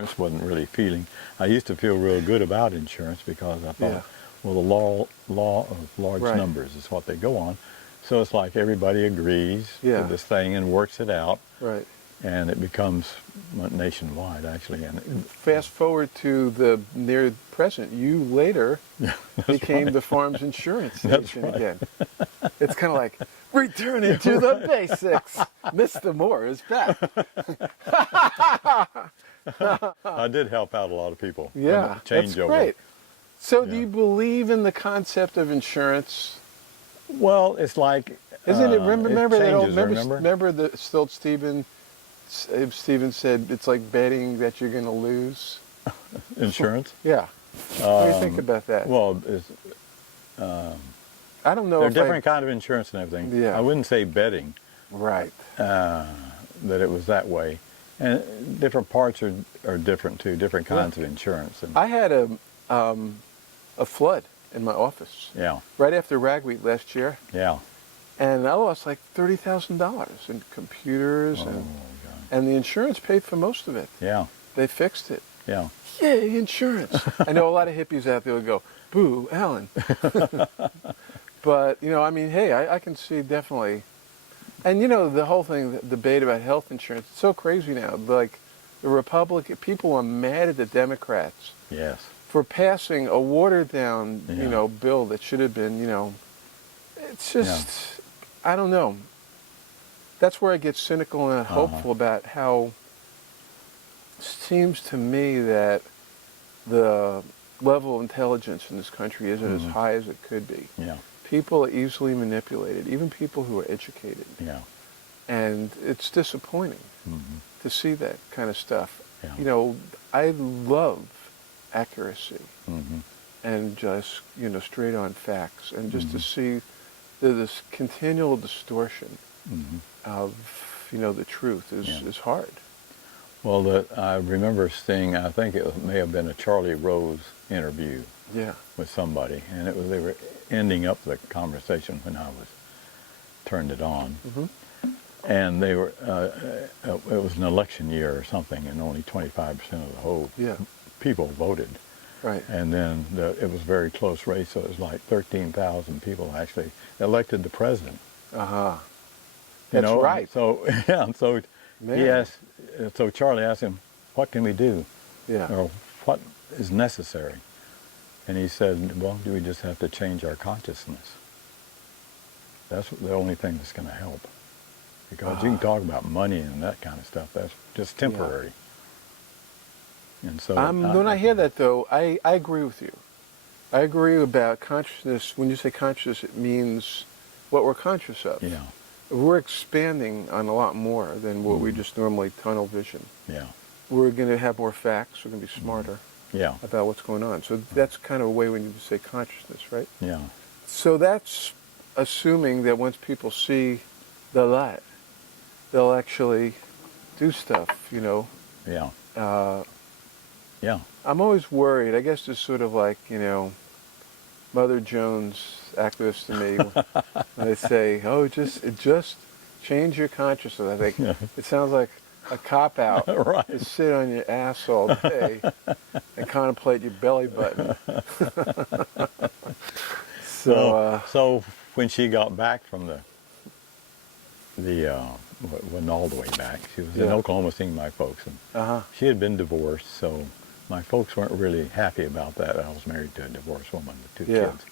insurance wasn't really feeling. I used to feel real good about insurance because I thought, Yeah. well, the law of large Right. numbers is what they go on. So it's like everybody agrees Yeah. to this thing and works it out, Right. and it becomes nationwide actually. And Fast forward to the near present, you later yeah, became right. the farm's insurance That's station right. again. It's kind of like returning to the basics. Mr. Moore is back. I did help out a lot of people. Yeah, that's changeover. great. So do Yeah. you believe in the concept of insurance? Well, it's like Isn't it, it remember that old, changes, remember the still Stephen said it's like betting that you're going to lose? insurance. Yeah. What do you think about that? Well, it's, I don't know there are if different kind of insurance and everything. Yeah. I wouldn't say betting Right. that it was that way, and different parts are different too. Different kinds of insurance. And I had a flood in my office yeah, right after ragweed last year, yeah. and I lost like $30,000 in computers, Oh, God. and the insurance paid for most of it. Yeah, They fixed it. yeah. Yay, insurance. I know a lot of hippies out there would go, boo, Alan. But, I mean, hey, I can see definitely. And, the whole thing, the debate about health insurance, it's so crazy now. Like, the Republican, people are mad at the Democrats Yes. for passing a watered-down, Yeah. bill that should have been, it's just, I don't know. That's where I get cynical and hopeful about how it seems to me that the level of intelligence in this country isn't as high as it could be. Yeah. People are easily manipulated, even people who are educated. Yeah. And it's disappointing to see that kind of stuff. Yeah. I love accuracy Mm-hmm. and just, straight on facts, and just to see this continual distortion of, the truth is hard. Well, I remember seeing. I think it may have been a Charlie Rose interview Yeah. with somebody, and they were ending up the conversation when I was turned it on, and they were. It was an election year or something, and only 25% of the whole people voted. Right. And then it was a very close race, so it was like 13,000 people actually elected the president. Uh-huh. You That's know? right. So yeah, so Man. he asked. So Charlie asked him, "What can we do? Yeah. Or what is necessary?" And he said, "Well, do we just have to change our consciousness? That's the only thing that's going to help. Because you can talk about money and that kind of stuff. That's just temporary." And so when I hear that, though, I agree with you. I agree about consciousness. When you say consciousness, it means what we're conscious of. Yeah. We're expanding on a lot more than what we just normally tunnel vision. Yeah. We're going to have more facts. We're going to be smarter Yeah. about what's going on. So that's kind of a way when you say consciousness, right? Yeah. So that's assuming that once people see the light, they'll actually do stuff, Yeah. Yeah. I'm always worried. I guess it's sort of like, Mother Jones activists to me when they say, "Oh, just change your consciousness." I think it sounds like a cop-out Right. to sit on your ass all day and contemplate your belly button. So when she got back from wasn't all the way back. She was in Oklahoma seeing my folks, and she had been divorced, so my folks weren't really happy about that. I was married to a divorced woman with two kids.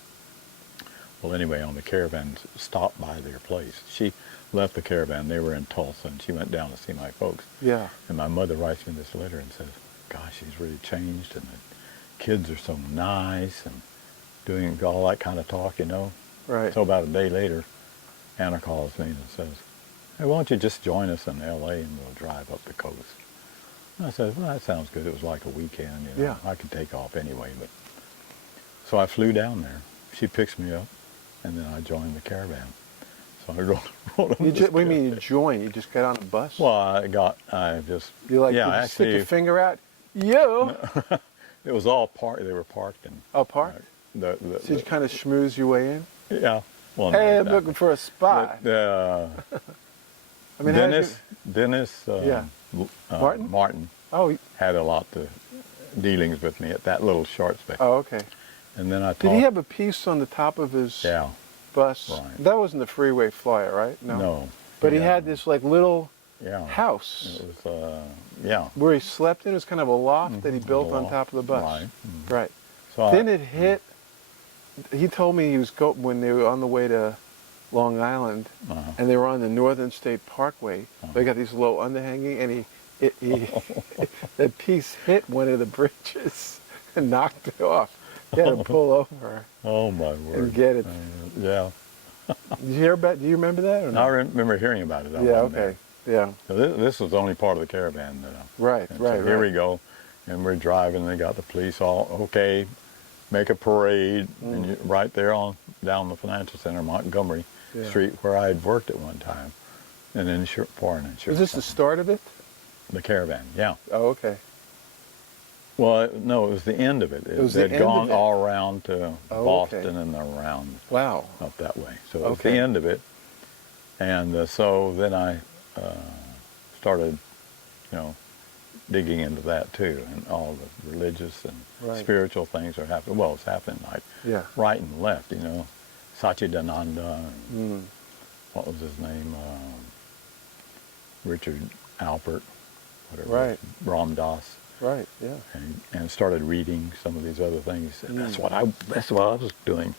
Well, anyway, on the caravan stopped by their place. She left the caravan. They were in Tulsa, and she went down to see my folks. Yeah. And my mother writes me this letter and says, "Gosh, she's really changed, and the kids are so nice, and doing all that kind of talk, Right. So about a day later, Anna calls me and says, "Hey, why don't you just join us in L.A. and we'll drive up the coast?" And I said, "Well, that sounds good." It was like a weekend, Yeah. I could take off anyway. But so I flew down there. She picks me up, and then I joined the caravan. So I rode on What this do you mean you caravan. joined? You just got on a bus? Well, I just, You like, yeah, did you stick actually, your finger out? Yo! it was all parked. They were parked in. Oh, park? The So you kind of schmooze your way in? yeah. Well, Hey, no, I'm looking for a spot. But, I mean, Dennis, Yeah. Martin? Martin Oh, had a lot of dealings with me at that little short space. oh, okay. And then I Did he talked. have a piece on the top of his Yeah, bus? right. That wasn't the freeway flyer, right? No. No. But he Yeah. had this like little Yeah. house It was, yeah. where he slept in. It was kind of a loft that he built on Loft. top of the bus. Right. Right. So Then it hit. He told me he was when they were on the way to Long Island, and they were on the Northern State Parkway. They got these low underhanging, and he that piece hit one of the bridges and knocked it off. He had to pull over oh my word. and get it. Yeah. Did you hear about? Do you remember that or I not? remember hearing about it. I Yeah. wasn't Okay. there. Yeah. So this was only part of the caravan that Right. and Right. so here right. we go, and we're driving. They got the police all okay. Make a parade, and right there on down the financial center, Montgomery Yeah. Street, where I had worked at one time, and foreign insurance. Was this the company. start of it? The caravan? Yeah. Oh, okay. Well, no, it was the end of it. It was the had end gone of it. all around to Oh, Boston okay. and around Wow. up that way. So it was Okay. the end of it, and so then I started, digging into that too, and all the religious and Right. spiritual things are happening. Well, it's happening like Yeah. right and left. Satchidananda. And Mm. what was his name? Richard Alpert, whatever. Right. Ram Dass. Right. Yeah. And started reading some of these other things. And that's what I was doing,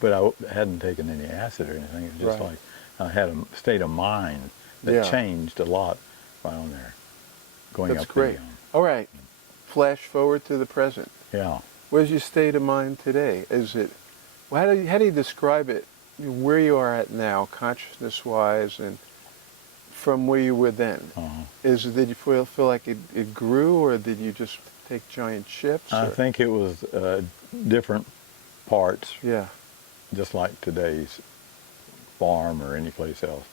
but I hadn't taken any acid or anything. It was just Right. like I had a state of mind that Yeah. changed a lot right on there. Going That's up great. All right. Flash forward to the present. yeah. Where's your state of mind today? Is it? Well, how do you describe it? Where you are at now, consciousness-wise, and from where you were then. Did you feel like it grew, or did you just take giant shifts? I think it was different parts, Yeah. just like today's farm or any place else.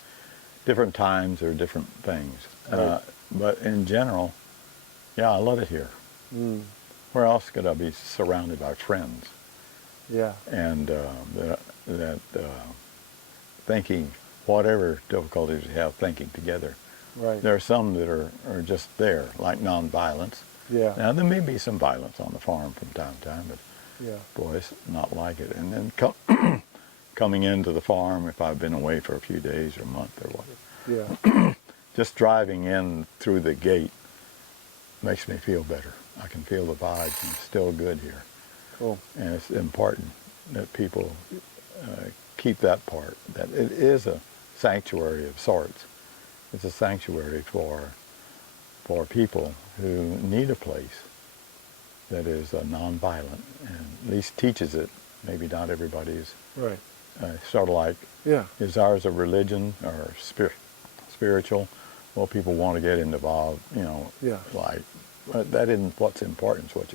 Different times or different things. Right. But in general, yeah, I love it here. Mm. Where else could I be surrounded by friends? Yeah. And that thinking, whatever difficulties we have, thinking together. Right. There are some that are just there, like nonviolence. Yeah. Now, there may be some violence on the farm from time to time, but Yeah. boy, it's not like it. And then coming into the farm, if I've been away for a few days or a month or whatever, Yeah. just driving in through the gate makes me feel better. I can feel the vibes, and it's still good here. Cool. And it's important that people keep that part, that it is a sanctuary of sorts. It's a sanctuary for people who need a place that is nonviolent and at least teaches it. Maybe not everybody is Right. sort of like, Yeah. is ours a religion or spiritual? Well, people want to get involved, Yeah. like, but that isn't what's important. It's what you